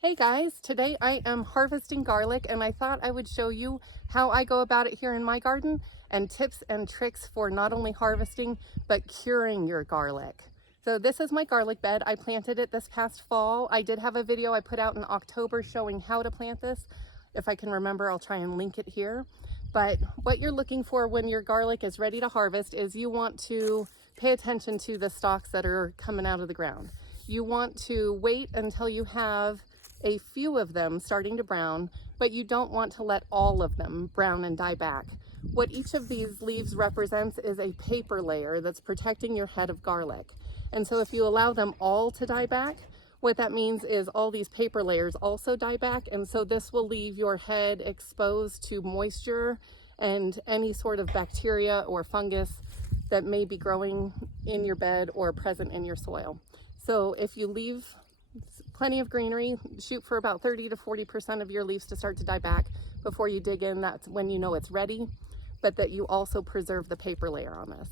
Hey guys, today I am harvesting garlic and I thought I would show you how I go about it here in my garden and tips and tricks for not only harvesting but curing your garlic. So this is my garlic bed. I planted it this past fall. I did have a video I put out in October showing how to plant this. If I can remember, I'll try and link it here. But what you're looking for when your garlic is ready to harvest is you want to pay attention to the stalks that are coming out of the ground. You want to wait until you have a few of them starting to brown, but you don't want to let all of them brown and die back. What each of these leaves represents is a paper layer that's protecting your head of garlic. And so if you allow them all to die back, what that means is all these paper layers also die back, and so this will leave your head exposed to moisture and any sort of bacteria or fungus that may be growing in your bed or present in your soil. So if you leave plenty of greenery, shoot for about 30 to 40% of your leaves to start to die back before you dig in. That's when you know it's ready, but that you also preserve the paper layer on this.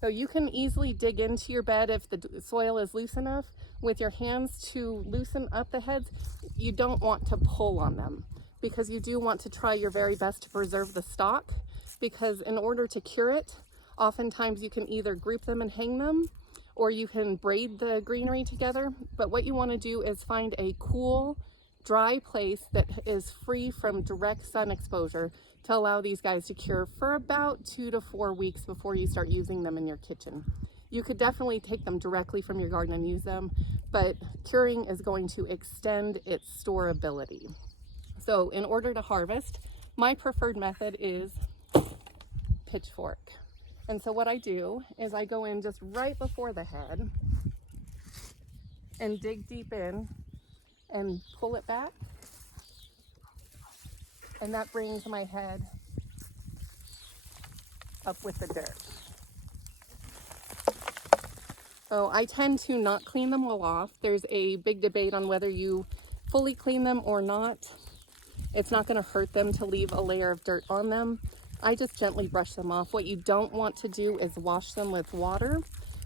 So you can easily dig into your bed if the soil is loose enough with your hands to loosen up the heads. You don't want to pull on them because you do want to try your very best to preserve the stalk, because in order to cure it, oftentimes you can either group them and hang them, or you can braid the greenery together. But what you want to do is find a cool, dry place that is free from direct sun exposure to allow these guys to cure for about 2 to 4 weeks before you start using them in your kitchen. You could definitely take them directly from your garden and use them, but curing is going to extend its storability. So in order to harvest, my preferred method is pitchfork. And so what I do is I go in just right before the head and dig deep in and pull it back. And that brings my head up with the dirt. So I tend to not clean them all off. There's a big debate on whether you fully clean them or not. It's not going to hurt them to leave a layer of dirt on them. I just gently brush them off. What you don't want to do is wash them with water,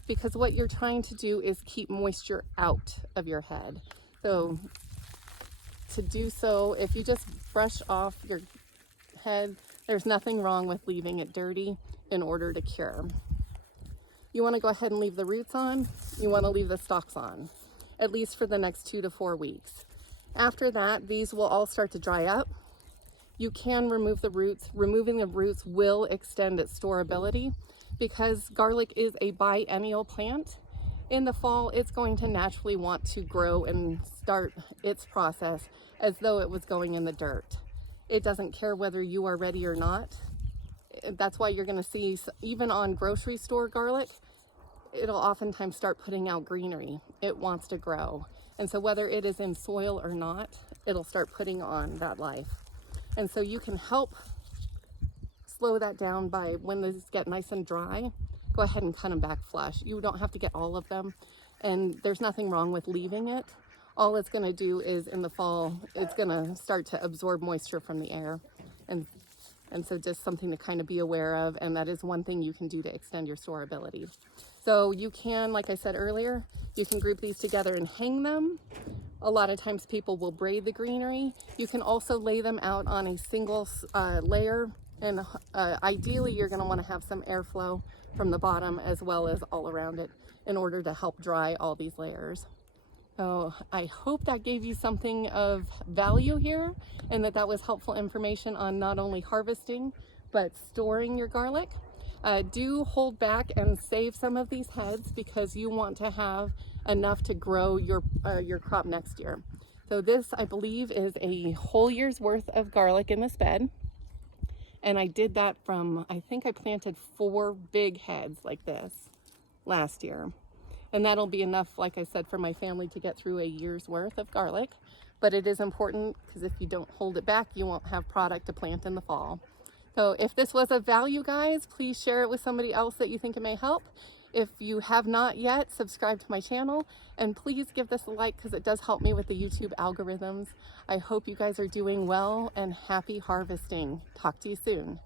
because what you're trying to do is keep moisture out of your head. So to do so, if you just brush off your head, there's nothing wrong with leaving it dirty in order to cure. You want to go ahead and leave the roots on. You want to leave the stalks on, at least for the next 2 to 4 weeks. After that, these will all start to dry up. You can remove the roots. Removing the roots will extend its storability because garlic is a biennial plant. In the fall, it's going to naturally want to grow and start its process as though it was going in the dirt. It doesn't care whether you are ready or not. That's why you're going to see, even on grocery store garlic, it'll oftentimes start putting out greenery. It wants to grow. And so whether it is in soil or not, it'll start putting on that life. And so you can help slow that down by, when these get nice and dry, go ahead and cut them back flush. You don't have to get all of them, and there's nothing wrong with leaving it. All it's going to do is in the fall, it's going to start to absorb moisture from the air. And so just something to kind of be aware of, and that is one thing you can do to extend your storability. So you can, like I said earlier, you can group these together and hang them. A lot of times people will braid the greenery. You can also lay them out on a single layer, and ideally you're going to want to have some airflow from the bottom as well as all around it in order to help dry all these layers. So I hope that gave you something of value here, and that was helpful information on not only harvesting but storing your garlic. Do hold back and save some of these heads because you want to have enough to grow your crop next year. So this, I believe, is a whole year's worth of garlic in this bed. And I did that from, I think I planted 4 big heads like this last year. And that'll be enough, like I said, for my family to get through a year's worth of garlic. But it is important because if you don't hold it back, you won't have product to plant in the fall. So if this was of value, guys, please share it with somebody else that you think it may help. If you have not yet, subscribe to my channel, and please give this a like because it does help me with the YouTube algorithms. I hope you guys are doing well, and happy harvesting. Talk to you soon.